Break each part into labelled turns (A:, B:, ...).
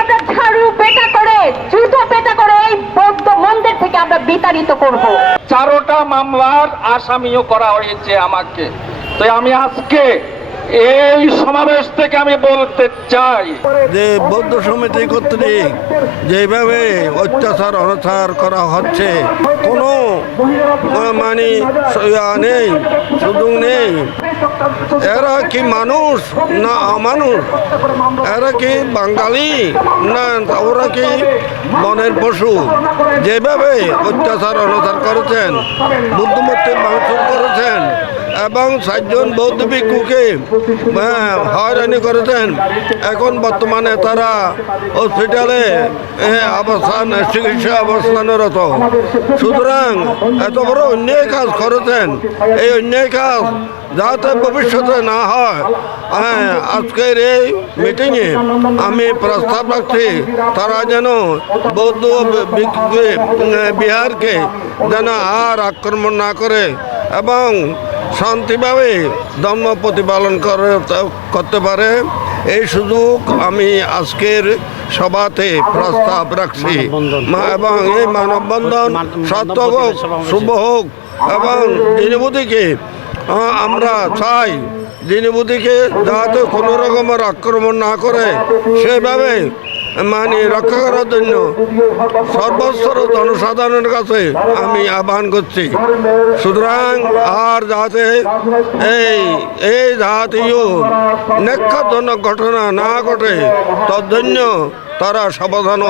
A: আমরা ঝাড়ু পেটা করে জুতো পেটা করে এই বৌদ্ধ মন্দির থেকে আমরা বিতাড়িত করব।
B: চারোটা মামলার আসামিও করা হয়েছে আমাকে। তো আমি আজকে এই সমাবেশ থেকে আমি বলতে চাই।
C: যে বৌদ্ধ সমিতি কর্তৃক যেভাবে অত্যাচার অনাচার করা হচ্ছে কোনো মানে নেই সুযোগ নেই। এরা কি মানুষ না আমানুষ এরা কি বাঙালি? না, ওরা কি মনের পশু? যেভাবে অত্যাচার অনাচার করেছেন, বুদ্ধমূর্তি মানুষ করেছেন এবং সাতজন বৌদ্ধ ভিক্ষুকে হ্যাঁ, হয়রানি করেছেন। এখন বর্তমানে তারা হসপিটালে অবস্থান চিকিৎসা অবস্থানরত। সুতরাং এত বড় অন্যায় কাজ করেছেন। এই অন্যায় কাজ যাতে ভবিষ্যতে না হয় হ্যাঁ আজকের এই মিটিংয়ে আমি প্রস্তাব রাখছি তারা যেন বৌদ্ধ বিহারকে যেন আর আক্রমণ না করে এবং শান্তিভাবে ধর্ম প্রতিপালন করে করতে পারে। এই সুযোগ আমি আজকের সভাতে প্রস্তাব রাখছি। এবং এই মানববন্ধন সত্য হোক, শুভ হোক এবং দীনবুদ্ধিকে আমরা চাই দীনবুদ্ধিকে যাতে কোনো রকমের আক্রমণ না করে। সেভাবে মানে রক্ষা করার জন্য সর্বস্তর জনসাধারণের কাছে আমি আহ্বান করছি। সুতরাং আর যাতে এই এই জাতীয় নেক্ষাজনক ঘটনা না ঘটে তার তারা সাবধান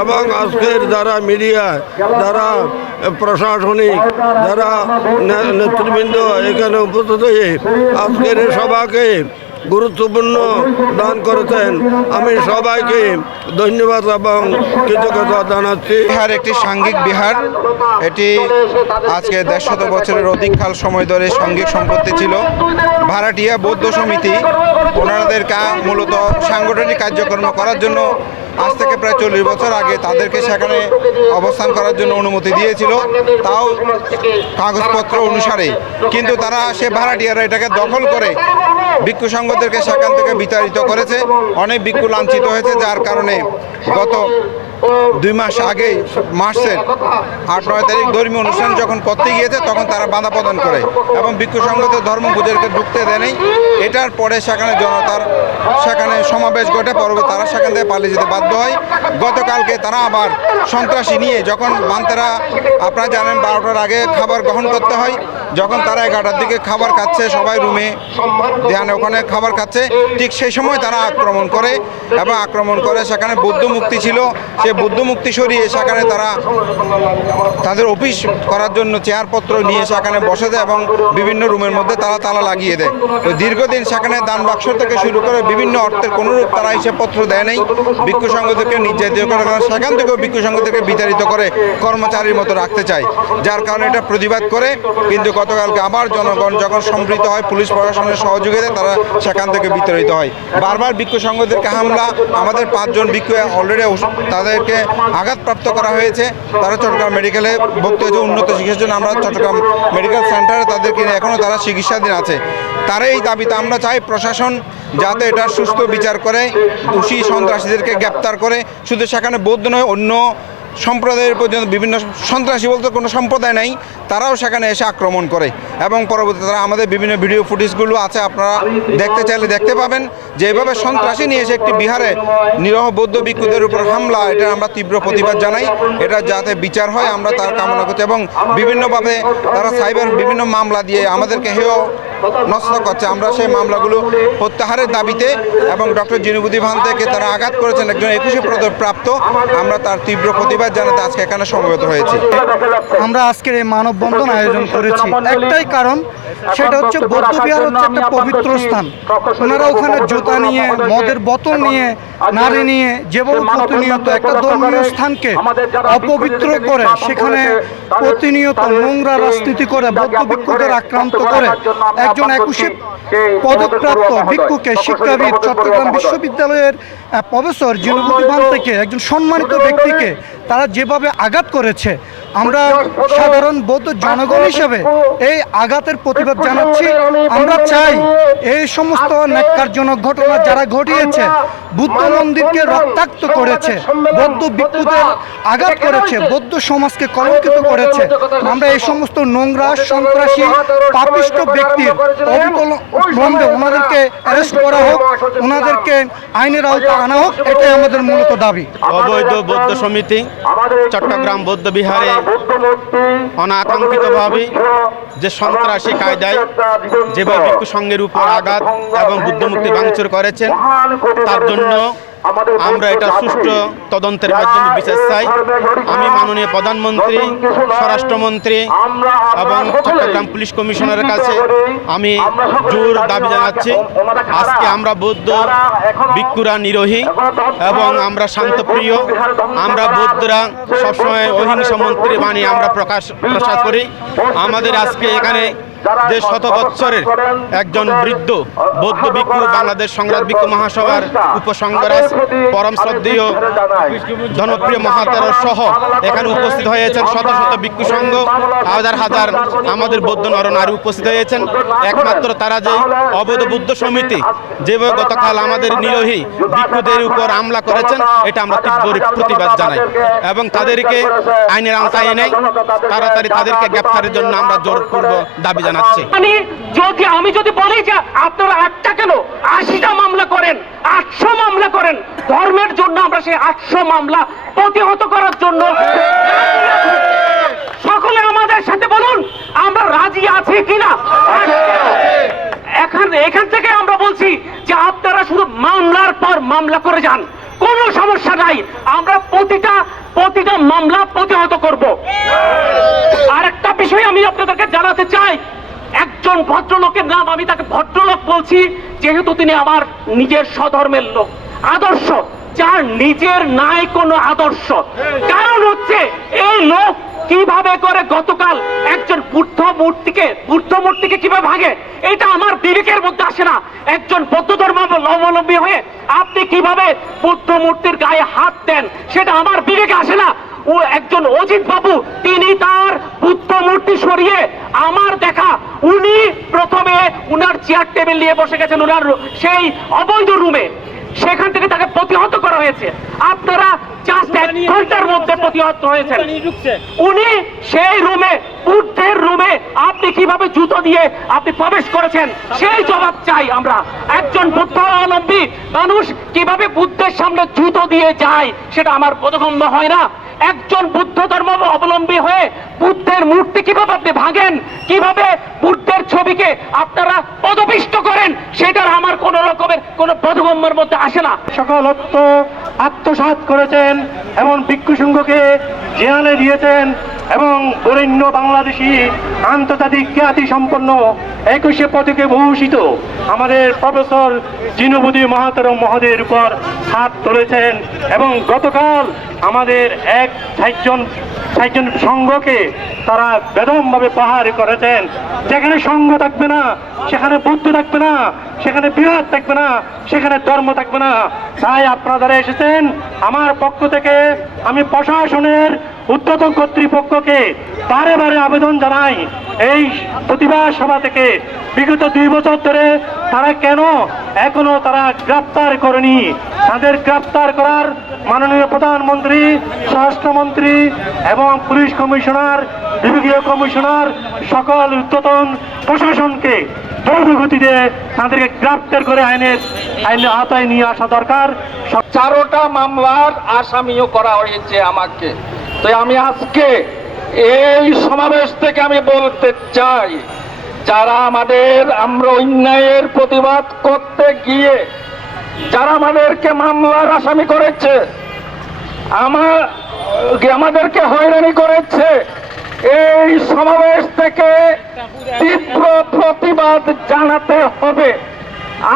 C: এবং আজকের যারা মিডিয়া, যারা প্রশাসনিক, যারা নেতৃবৃন্দ এখানে উপস্থিত হয়ে আজকের সভাকে গুরুত্বপূর্ণ দান করেছেন। আমি সবাইকে ধন্যবাদ এবং কৃতজ্ঞতা জানাচ্ছি।
D: বিহার একটি সাংঘিক বিহার। এটি আজকে দেড়শত বছরের অধিককাল সময় ধরে সাংঘিক সম্পত্তি ছিল। ভাড়াটিয়া বৌদ্ধ সমিতি, ওনাদের কা- মূলত সাংগঠনিক কার্যক্রম করার জন্য আজ থেকে প্রায় চল্লিশ বছর আগে তাদেরকে সেখানে অবস্থান করার জন্য অনুমতি দিয়েছিল। তাও কাগজপত্র অনুসারে। কিন্তু তারা সে ভাড়াটিয়ারা এটাকে দখল করে ভিক্ষু সংঘদেরকে সেখান থেকে বিতাড়িত করেছে। অনেক ভিক্ষু লাঞ্ছিত হয়েছে যার কারণে গত দুই মাস আগে মার্চের আট নয় তারিখ ধর্মীয় অনুষ্ঠান যখন করতে গিয়েছে তখন তারা বাধা প্রদান করে এবং ভিক্ষু সংঘতে ধর্ম পূজারকে ঢুকতে দেয়নি এটার পরে সেখানে জনতার সেখানে সমাবেশ ঘটে পরবর্তী তারা সেখান থেকে পালিয়ে যেতে বাধ্য হয়। গতকালকে তারা আবার সন্ত্রাসী নিয়ে যখন বান্তেরা আপনারা জানেন বারোটার আগে খাবার গ্রহণ করতে হয় যখন তারা এগারোটার দিকে খাবার খাচ্ছে সবাই রুমে ধ্যানে ওখানে খাবার খাচ্ছে ঠিক সেই সময় তারা আক্রমণ করে এবং আক্রমণ করে সেখানে বৌদ্ধ মুক্তি ছিল। সে বৌদ্ধ মুক্তি সরিয়ে সেখানে তারা তাদের অফিস করার জন্য চেয়ারপত্র নিয়ে সেখানে বসে দেয় এবং বিভিন্ন রুমের মধ্যে তারা তালা লাগিয়ে দেয়। তো দীর্ঘদিন সেখানে দান বাক্স থেকে শুরু করে বিভিন্ন অর্থের কোনোরূপ তারা হিসেবপত্র দেয় নাই। ভিক্ষু সংঘদেরকে নির্যাতিত করে কারণ সেখান থেকেও ভিক্ষু সংঘদেরকে বিতাড়িত করে কর্মচারীর মতো রাখতে চায়। যার কারণে এটা প্রতিবাদ করে। কিন্তু গতকালকে আবার জনগণ যখন সম্পৃক্ত হয়, পুলিশ প্রশাসনের সহযোগিতায় তারা সেখান থেকে বিতাড়িত হয়। বারবার ভিক্ষু সংঘদেরকে হামলা, আমাদের পাঁচজন ভিক্ষু অলরেডি তাদেরকে আঘাতপ্রাপ্ত করা হয়েছে। তারা চট্টগ্রাম মেডিকেলে ভর্তি হয়েছে। উন্নত চিকিৎসার জন্য আমরা চট্টগ্রাম মেডিকেল সেন্টারে তাদেরকে এখনও তারা চিকিৎসাধীন আছে। তার এই দাবিতে আমরা চাই প্রশাসন যাতে এটা সুস্থ বিচার করে, দোষী সন্ত্রাসীদেরকে গ্রেপ্তার করে। শুধু সেখানে বৌদ্ধ নয়, অন্য সম্প্রদায়ের পর্যন্ত বিভিন্ন সন্ত্রাসী বলতে কোনো সম্প্রদায় নাই, তারাও সেখানে এসে আক্রমণ করে। এবং পরবর্তীতে তারা আমাদের বিভিন্ন ভিডিও ফুটেজগুলো আছে, আপনারা দেখতে চাইলে দেখতে পাবেন যে এভাবে সন্ত্রাসী নিয়ে এসে একটি বিহারে নিরহ বৌদ্ধ ভিক্ষুদের উপর হামলা, এটা আমরা তীব্র প্রতিবাদ জানাই। এটা যাতে বিচার হয়, আমরা তার কামনা করছি এবং বিভিন্নভাবে তারা সাইবার বিভিন্ন মামলা দিয়ে আমাদেরকে হেয় নষ্ট করছে। আমরা সেই মামলাগুলো প্রত্যাহারের দাবিতে এবং ডক্টর জিনুবুদ্দি ভান থেকে তারা আঘাত করেছেন একজন একুশে পদক প্রাপ্ত। আমরা তার তীব্র প্রতিবাদ জানাতে আজকে এখানে সমবেত হয়েছি।
E: আমরা আজকের এই মানববন্ধন আয়োজন করেছি। একটাই কারণ, সেটা হচ্ছে বৌদ্ধবিহার হচ্ছে একটা পবিত্র স্থান। ওনারা ওখানে জুতা নিয়ে, মদের বোতল নিয়ে নারী নিয়ে, যেভাবে প্রতিনিয়ত একটা ধর্মীয় স্থানকে অপবিত্র করে, সেখানে প্রতিনিয়ত নোংরা রাজনীতি করে, বৌদ্ধ ভিক্ষুদের আক্রান্ত করে একজন একুশে পদকপ্রাপ্ত ভিক্ষুকে শিক্ষাবিদ চট্টগ্রাম বিশ্ববিদ্যালয়ের প্রফেসর জিনুবুদ্দিমান থেকে একজন সম্মানিত ব্যক্তিকে তারা যেভাবে আঘাত করেছে আমরা সাধারণ বৌদ্ধ জনগণ হিসেবে এই আঘাতের প্রতিবাদ জানাচ্ছি। আমরা চাই এই সমস্ত ন্যাক্কারজনক ঘটনা যারা ঘটিয়েছে, বুদ্ধ মন্দিরকে রক্তাক্ত করেছে, বৌদ্ধ ভিক্ষুদের আঘাত করেছে, বৌদ্ধ সমাজকে কলঙ্কিত করেছে। আমরা এই সমস্ত নোংরা, সন্ত্রাসী, পাপিষ্ট ব্যক্তির অবিলম্বে ওনাদেরকে অ্যারেস্ট করা হোক, ওনাদেরকে আইনের আওতা আনা হোক, এটাই আমাদের মূলত দাবি।
F: অবৈধ বৌদ্ধ সমিতি, চট্টগ্রাম বৌদ্ধ বিহারে অনাকাঙ্ক্ষিতভাবে যে সন্ত্রাসী কায়দায় যেভাবে ভিক্ষু সংঘের উপর আঘাত এবং বুদ্ধমূর্তি ভাঙচুর করেছেন, তার জন্য আমরা এটা সুষ্ঠু তদন্তের মাধ্যমে বিচার চাই। আমি মাননীয় প্রধানমন্ত্রী স্বরাষ্ট্রমন্ত্রী এবং চট্টগ্রাম পুলিশ কমিশনারের কাছে আমি জোর দাবি জানাচ্ছি। আজকে আমরা বৌদ্ধ ভিক্ষুরা নিরোহী এবং আমরা শান্তপ্রিয় আমরা বৌদ্ধরা সবসময় অহিংস মন্ত্রী বাণী আমরা প্রকাশ প্রসার করি। আমাদের আজকে এখানে যে শত বৎসরের একজন বৃদ্ধ বৌদ্ধ ভিক্ষু বাংলাদেশ সংগ্রাম ভিক্ষু মহাসভার উপসংগরাজ পরম শ্রদ্ধেয় জনপ্রিয় মহাতার সহ এখানে উপস্থিত হয়েছেন শত শত ভিক্ষু সংঘ হাজার হাজার আমাদের বৌদ্ধ নরনারী উপস্থিত হয়েছেন। একমাত্র তারা যে অবৈধ বুদ্ধ সমিতি যেভাবে গতকাল আমাদের নিরোহী ভিক্ষুদের উপর হামলা করেছেন এটা আমরা তীব্র প্রতিবাদ জানাই। এবং তাদেরকে আইনের আওতায় এনে তাড়াতাড়ি তাদেরকে গ্রেপ্তারের জন্য আমরা জোরপূর্ব দাবি জানাচ্ছি।
G: আমি যদি আমি যদি বলি যে আপনারা আটটা কেন? আশিটা মামলা করেন, আটশো মামলা করেন, ধর্মের জন্য আমরা সেই আটশো মামলা প্রতিহত করার জন্য সকলে আমাদের সাথে বলুন, আমরা রাজি আছি কিনা? এখান এখান থেকে আমরা বলছি যে আপনারা শুধু মামলার পর মামলা করে যান। কোনো সমস্যা নাই। আমরা প্রতিটা প্রতিটা মামলা প্রতিহত করব। আরেকটা বিষয় আমি আপনাদেরকে জানাতে চাই। একজন ভদ্রলোকের নাম আমি তাকে ভদ্রলোক বলছি? যেহেতু তিনি আমার নিজের স্বধর্মের লোক। আদর্শ, যার নিজের নাই কোনো আদর্শ। কারণ হচ্ছে, এই লোক কীভাবে করে গতকাল একজন বুদ্ধ মূর্তিকে বুদ্ধ মূর্তিকে কীভাবে ভাঙে, এটা আমার বিবেকের মধ্যে আসে না। একজন বৌদ্ধ ধর্ম অবলম্বী হয়ে আপনি কীভাবে বুদ্ধ মূর্তির গায়ে হাত দেন, সেটা আমার বিবেকে আসে না। ও একজন অজিত বাবু তিনি তার বুদ্ধ মূর্তি সরিয়ে আমার দেখা। উনি প্রথমে উনার চেয়ার টেবিল নিয়ে বসে গেছেন উনার সেই অবৈধ রুমে সেখান থেকে তাকে প্রতিহত করা হয়েছে। আপনারা জাস্ট এক ঘণ্টার মধ্যে প্রতিহত হয়েছেন। উনি সেই রুমে বুদ্ধের রুমে আপনি কীভাবে জুতো দিয়ে আপনি প্রবেশ করেছেন সেই জবাব চাই আমরা। একজন বুদ্ধ অবলম্বী মানুষ কীভাবে বুদ্ধের সামনে জুতো দিয়ে যায় সেটা আমার বোধগম্য হয় না। একজন বুদ্ধ ধর্ম অবলম্বী হয়ে বুদ্ধের মূর্তি কীভাবে আপনি ভাঙেন, কীভাবে বুদ্ধের ছবিকে আপনারা পদপিষ্ট করেন সেটার আমার কোন রকমের কোন বোধগম্যের মধ্যে আসে না।
H: সকল অর্থ আত্মসাৎ করেছেন এবং ভিক্ষু সংঘকে জেয়ালে দিয়েছেন এবং বরেণ্য বাংলাদেশি আন্তর্জাতিক খ্যাতি সম্পন্ন একুশে পদকে ভূষিত আমাদের প্রফেসর জিনুবুদি মহাতরম মহোদয়ের উপর হাত তুলেছেন এবং গতকাল আমাদের এক ষাটজন ষাটজন সংঘকে তারা বেদমভাবে পাহাড় করেছেন। যেখানে সংঘ থাকবে না, সেখানে বুদ্ধ থাকবে না, সেখানে বিহার থাকবে না, সেখানে ধর্ম থাকবে না। তাই আপনারা এসেছেন, আমার পক্ষ থেকে আমি প্রশাসনের উদ্বোধন কর্তৃপক্ষকে বারে বারে আবেদন জানাই। এই প্রতিবাদ সভা থেকে বিগত দুই বছর ধরে তারা কেন এখনও তারা গ্রেপ্তার করেনি? তাদের গ্রেপ্তার করার মাননীয় প্রধানমন্ত্রী, স্বরাষ্ট্রমন্ত্রী এবং পুলিশ কমিশনার, বিভাগীয় কমিশনার সকল উদ্বোধন প্রশাসনকে দ্রুত গতিতে তাদেরকে গ্রেপ্তার করে আইনের আইনের আওতায় নিয়ে আসা দরকার।
B: চারোটা মামলার আসামিও করা হয়েছে আমাকে। তো আমি আজকে এই সমাবেশ থেকে আমি বলতে চাই, যারা আমাদের আমরা অন্যায়ের প্রতিবাদ করতে গিয়ে, যারা আমাদেরকে মামলার আসামি করেছে আমার আমাদেরকে হয়রানি করেছে, এই সমাবেশ থেকে তীব্র প্রতিবাদ জানাতে হবে।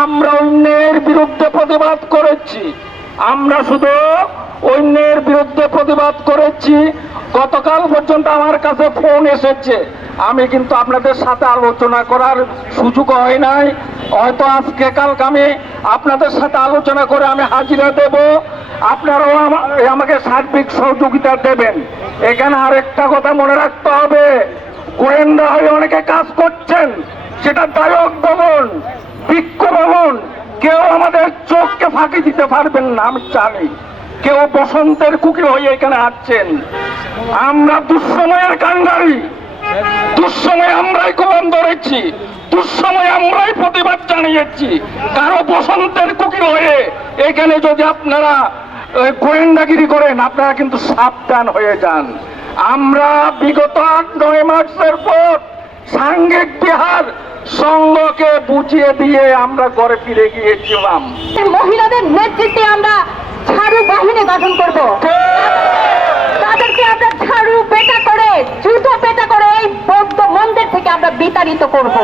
B: আমরা অন্যের বিরুদ্ধে প্রতিবাদ করেছি। আমরা শুধু অন্যের বিরুদ্ধে প্রতিবাদ করেছি। গতকাল পর্যন্ত আমার কাছে ফোন এসেছে। আমি কিন্তু আপনাদের সাথে আলোচনা করার সুযোগ হয় নাই। হয়তো আজকে কালকে আমি আপনাদের সাথে আলোচনা করে আমি হাজিরা দেব। আপনারাও আমা- আমাকে সার্বিক সহযোগিতা দেবেন। এখানে আরেকটা কথা মনে রাখতে হবে। গোয়েন্দা হয়ে অনেকে কাজ করছেন। সেটা দায়ক ভবন বৃক্ষ ভবন। কেউ আমাদের চোখকে ফাঁকি দিতে পারবেন না, আমি জানি। কেউ বসন্তের কুকি হয়ে এখানে আসছেন। আমরা দুঃসময়ের কান্ডারি। দুঃসময় আমরাই কলম ধরেছি। দুঃসময় আমরাই প্রতিবাদ জানিয়েছি। কারও বসন্তের কুকির হয়ে এখানে যদি আপনারা গোয়েন্দাগিরি করেন, আপনারা কিন্তু সাবধান হয়ে যান। আমরা বিগত আট, নয় মাসের পর সাংঘিক বিহার সঙ্গকে বুঝিয়ে দিয়ে আমরা ঘরে ফিরে গিয়েছিলাম।
A: মহিলাদের নেতৃত্বে আমরা ঝাড়ু বাহিনী গঠন করব। তাদেরকে আমরা ঝাড়ু পেটা করে, জুতো পেটা করে এই বৌদ্ধ মন্দির থেকে আমরা বিতাড়িত করব।